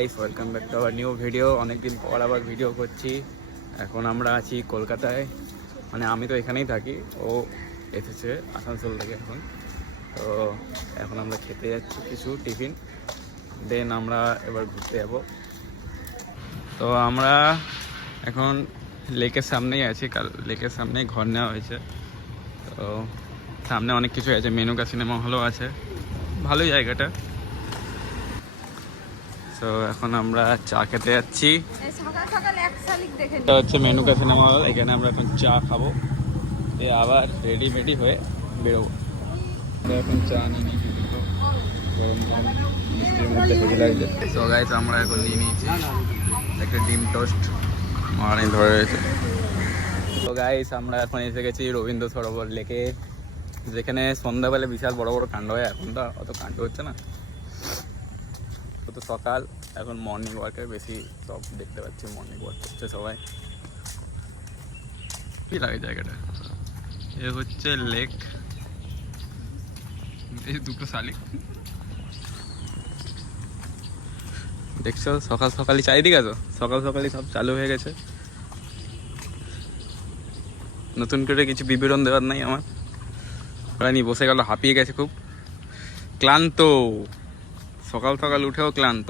Guys welcome back to our new video অনেকদিন পর আবার ভিডিও করছি। এখন আমরা আছি কলকাতায়। মানে আমি তো এখানেই থাকি, ও এসেছে আসানসোল থেকে এখন। তো এখন আমরা খেতে যাচ্ছি কিছু টিফিন। দেন আমরা এবার ঘুরতে যাব। তো আমরা এখন লেকের সামনেই আছি। কাল লেকের সামনেই ঘর নেওয়া হয়েছে। তো সামনে অনেক কিছু আছে। মেনুকা সিনেমা হলও আছে। ভালো জায়গাটা। তো এখন আমরা চা খেতে যাচ্ছি। এটা হচ্ছে মেনুকা সিনেমা হল। এখানে আমরা এখন চা খাব। দিয়ে আবার রেডি মেডি হয়ে বেরোবো। আমরা এখন চা নিয়ে মিষ্টির মধ্যে হেভি লাগছে। তো গাইস আমরা এখন নিয়ে নিয়েছি একটা ডিম টোস্ট। ধরে রয়েছে। তো গাইস আমরা এখন এসে গেছি রবীন্দ্র সরোবর লেকে। যেখানে সন্ধ্যাবেলা বিশাল বড় বড় কাণ্ড হয়। এখন তো অত কাণ্ড হচ্ছে না। তো সকাল, এখন মর্নিং ওয়ার্কের বেশি সব দেখতে পাচ্ছি মর্নিং ওয়ার্ক করছে সবাই। কি লাগে জায়গাটা? এ হচ্ছে লেক এই দুটো শালিক। দেখছ, সকাল সকালই চারিদিকে আছো? সকাল সকালই সব চালু হয়ে গেছে। নতুন করে কিছু বিবরণ দেওয়ার নাই আমার। প্রাণী বসে গেল, হাঁপিয়ে গেছে খুব। ক্লান্ত। সকাল সকাল উঠেও ক্লান্ত।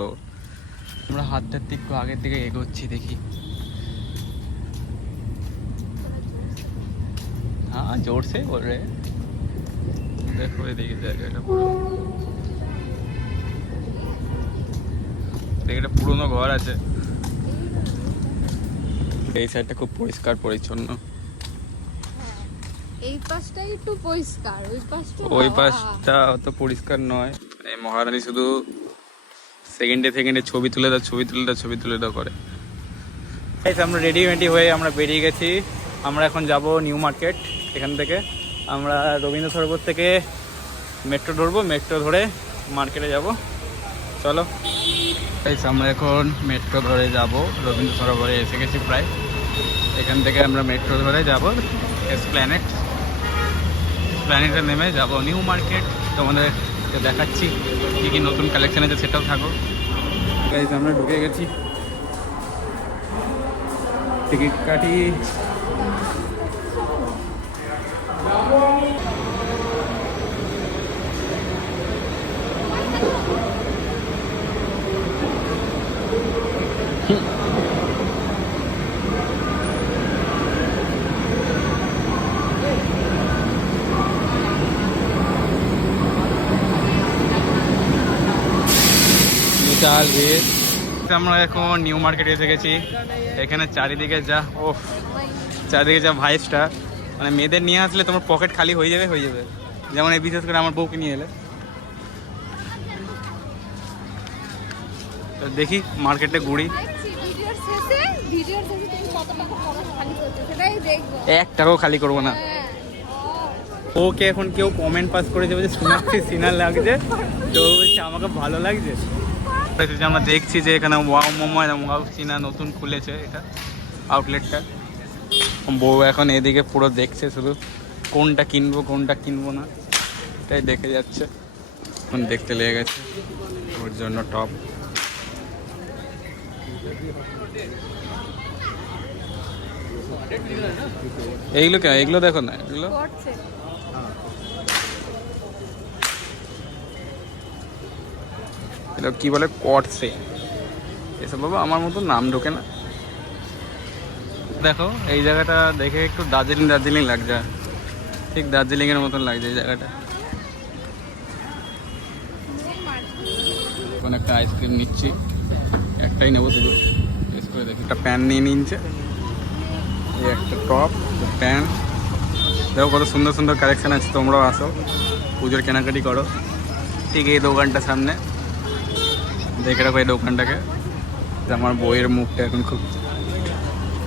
আমরা হাতটার দিক আগের দিকে এগোচ্ছি দেখি। হ্যাঁ জোরসে বল রে। দেখো এদিকে জায়গাটা পুরো। একটা পুরনো ঘর আছে। এই সাইডটা খুব পরিষ্কার পরিচ্ছন্ন। হ্যাঁ, এই পাশটাই একটু পরিষ্কার ওই পাশটা ওই পাশটা অত পরিষ্কার নয়। এই মহারানী শুধু সেকেন্ডে সেকেন্ডে ছবি তুলে দাও ছবি তুলে দাও ছবি তুলে দাও করে। আমরা রেডি মেডি হয়ে আমরা বেরিয়ে গেছি। আমরা এখন যাব নিউ মার্কেট এখান থেকে। আমরা রবীন্দ্র সরোবর থেকে মেট্রো ধরবো মেট্রো ধরে মার্কেটে যাব। চলো। আমরা এখন মেট্রো ধরে যাব রবীন্দ্র সরোবরে এসে গেছি প্রায়। এখান থেকে আমরা মেট্রো ধরে যাব এসপ্ল্যানেট প্ল্যানেটে নেমে যাব নিউ মার্কেট তোমাদের দেখাচ্ছি কী কী নতুন কালেকশন আছে সেটাও থাকো। আমরা ঢুকে গেছি। টিকিট কাটি। বিশাল ভিড় আমরা এখন নিউ মার্কেটে এসে গেছি। এখানে চারিদিকে যা ও চারিদিকে যা ভাইসটা মানে মেয়েদের নিয়ে আসলে তোমার পকেট খালি হয়ে যাবে হয়ে যাবে। যেমন এই বিশেষ করে আমার বউকে নিয়ে এলে। দেখি মার্কেটে ঘুরি। এক টাকাও খালি করব না। ওকে এখন কেউ কমেন্ট পাস করে যাবে যে সোনাক্ষী সিনার লাগছে। তো বলছে, আমাকে ভালো লাগছে? আমরা দেখছি যে এখানে ওয়াও মোমো ওয়াও চিনা নতুন খুলেছে এটা আউটলেটটা বউ এখন এদিকে পুরো দেখছে শুধু কোনটা কিনবো কোনটা কিনবো না, এটাই দেখে যাচ্ছে। এখন দেখতে লেগে গেছে। ওর জন্য টপ এইগুলো কেন এগুলো দেখো না, এগুলো? এটা কি বলে কটসে এসব বাবা, আমার মতো নাম ঢোকে না। দেখো, এই জায়গাটা দেখে একটু দার্জিলিং দার্জিলিং লাগছে। ঠিক দার্জিলিং এর মতন লাগছে এই জায়গাটা। এখন একটা আইসক্রিম নিচ্ছি। একটাই নেব শুধু। করে দেখি। একটা প্যান নিয়ে নিচ্ছে এই একটা টপ প্যান্ট দেখো কত সুন্দর সুন্দর কালেকশন আছে, তোমরাও আসো। পুজোর কেনাকাটি করো। ঠিক এই দোকানটার সামনে। দেখে রাখো এটা ওখানটাকে আমার বইয়ের মুখটা এখন খুব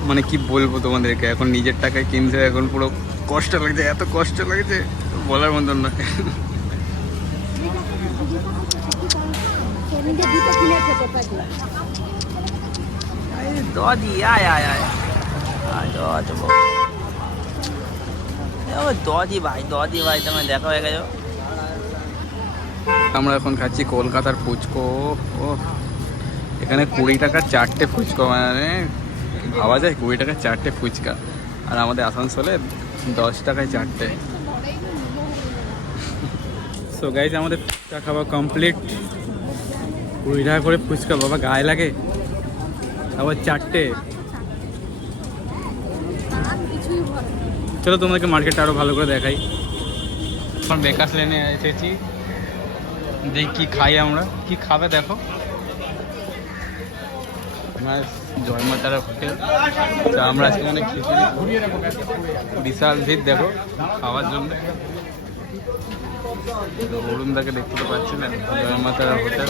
মানে কি বলব তোমাদেরকে, এখন নিজের টাকায় কিনতে এখন পুরো কষ্ট লাগছে, এত কষ্ট লাগছে, বলার মতন না দদি, আয় আয় আয়। ভাই, দদি ভাই, তুমি দেখা হয়ে গেছো আমরা এখন খাচ্ছি কলকাতার ফুচকো। ও, এখানে কুড়ি টাকার চারটে ফুচকা মানে ভাবা যায় কুড়ি টাকার চারটে ফুচকা। আর আমাদের আসানসোলে দশ টাকায় চারটে। সো গাইজ আমাদের ফুচকা খাওয়া কমপ্লিট কুড়ি টাকা করে ফুচকা, বাবা গায়ে লাগে। আবার চারটে। চলো তোমাদেরকে মার্কেটটা আরও ভালো করে দেখাই। এখন বেকার লেনে এসেছি। দেখি কি খাই আমরা। কি খাবে দেখো। আমার জয় মাতারা হোটেল। তো আমরা আজকে মানে খিচুড়ি বিশাল ভিড়, দেখো, খাওয়ার জন্য। অরুণদাকে দেখতে তো পাচ্ছিলেন জয় মাতারা হোটেল।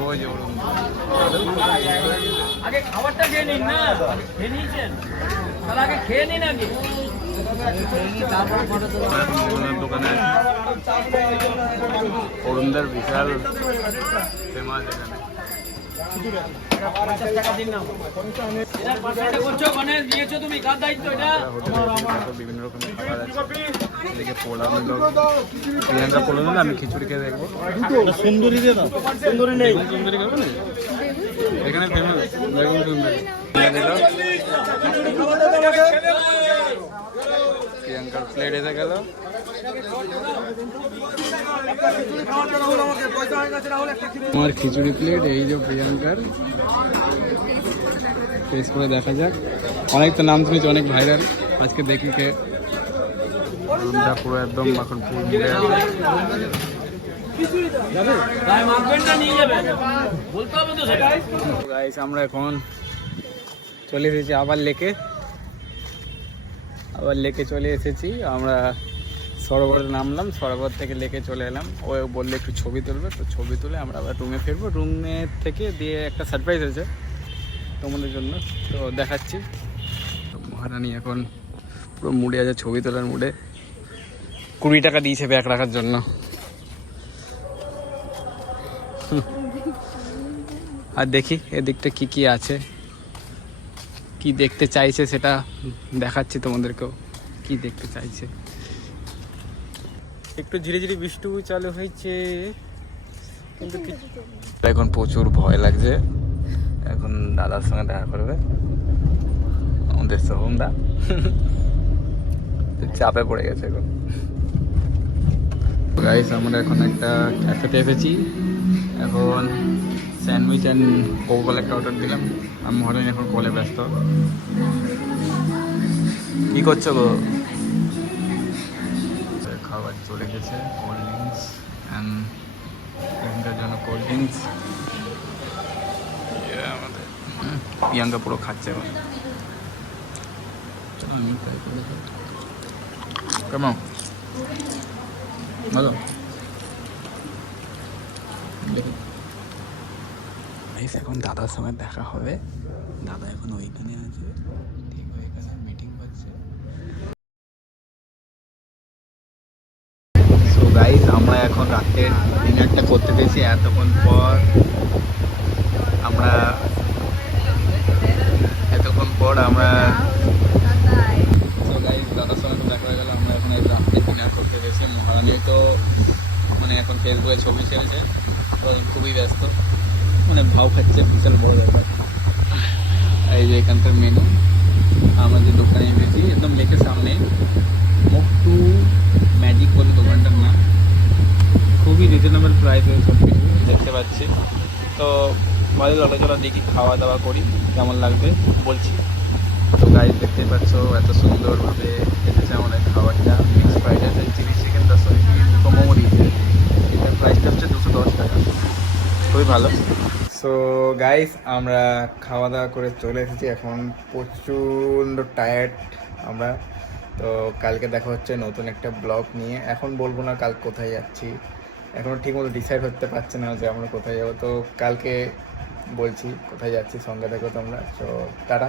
ওই অরুণ আগে খাবারটা খেয়ে নিন না? খেয়ে নিয়েছেন? তাহলে আগে খেয়ে নিন আগে। দোকানে অরুণদার বিশাল ফেমাস এখানে। পঞ্চাশ টাকা দিন না এটা পাঁচটা করছ? মানে দিয়েছ তুমি? কার দায়িত্ব বিভিন্ন রকমের খাবার আছে। পোলাও প্রিয়াঙ্কা পোলাও আমি খিচুড়ি খেয়ে দেখব। সুন্দরী দিয়ে সুন্দরী নেই। সুন্দরী খাবে না এখানে ফেমাস বেগুন প্রিয়াঙ্কার প্লেট এসে গেল আমার খিচুড়ি প্লেট এই যে প্রিয়াঙ্কার। টেস্ট করে দেখা যাক। অনেক তো নাম শুনেছি, অনেক ভাইরাল আজকে দেখি কে। পুরো একদম এখন ফুল আমরা এখন চলে এসেছি আবার লেকে। আবার লেকে চলে এসেছি। আমরা সরোবরে নামলাম, সরোবর থেকে লেকে চলে এলাম। ও বললে একটু ছবি তুলবে, তো ছবি তুলে আমরা আবার রুমে ফিরবো। রুমে থেকে দিয়ে একটা সারপ্রাইজ আছে তোমাদের জন্য, তো দেখাচ্ছি। মহারানী এখন পুরো মুডে আছে, ছবি তোলার মুডে। কুড়ি টাকা দিয়েছে ব্যাগ রাখার জন্য। আর দেখি এদিকটা কি কি আছে। কি দেখতে চাইছে সেটা দেখাচ্ছি তোমাদেরকেও, কি দেখতে চাইছে। একটু ধীরে ধীরে বৃষ্টি চালু হয়েছে, কিন্তু এখন প্রচুর ভয় লাগছে। এখন দাদার সঙ্গে দেখা করবে। আমাদের সোহমদা চাপে পড়ে গেছে এখন। গাইস আমরা এখন একটা ক্যাফেতে এসেছি। এখন স্যান্ডউইচ অ্যান্ড কোকোকোলা একটা অর্ডার দিলাম। আমি মহারানী এখন কলে ব্যস্ত। কি করছ গো? খাবার চলে গেছে কোল্ড ড্রিঙ্কস অ্যান্ড জন্য কোল্ড ড্রিঙ্কস আমাদের, প্রিয়াঙ্কা পুরো খাচ্ছে চলো আমি কেমন ভালো এখন দাদার সঙ্গে দেখা হবে দাদা এখন ওইখানে আছে ঠিক ওইখানে মিটিং করছে সো গাইস আমরা এখন রাতে ডিনারটা করতে পেরেছি এতক্ষণ পর আমরা এতক্ষণ পর আমরা সো গাইস দাদার সঙ্গে তো দেখা হয়ে গেল আমরা এখন এই রাত্রে ডিনার করতে মহারানী তো মানে এখন ফেসবুকে ছবি ছেড়েছে, তো খুবই ব্যস্ত। মানে ভাও খাচ্ছে, বিশাল বড় ব্যাপার। এই যে এখানকার মেনু আমরা যে দোকানে এসেছি, একদম লেকের সামনে। মুক্তু ম্যাজিক বলে দোকানটার নাম। খুবই রিজনেবল প্রাইসে সব কিছু দেখতে পাচ্ছি। তো ভালো লাগল, চলো দেখি খাওয়া দাওয়া করি, কেমন লাগবে, বলছি। তো গাইজ দেখতে পাচ্ছ, এত সুন্দরভাবে এসেছে আমাদের খাবারটা মিক্স ফ্রাইড রাইস আর চিলি চিকেন দশ দুশো দশ টাকা। খুবই ভালো। সো গাইস আমরা খাওয়া দাওয়া করে চলে এসেছি। এখন প্রচণ্ড টায়ার্ড আমরা। তো কালকে দেখা হচ্ছে নতুন একটা ব্লগ নিয়ে। এখন বলব না কাল কোথায় যাচ্ছি। এখনও ঠিকমতো ডিসাইড করতে পারছি না যে আমরা কোথায় যাব। তো কালকে বলছি কোথায় যাচ্ছি, সঙ্গে দেখো তোমরা। তো টাটা।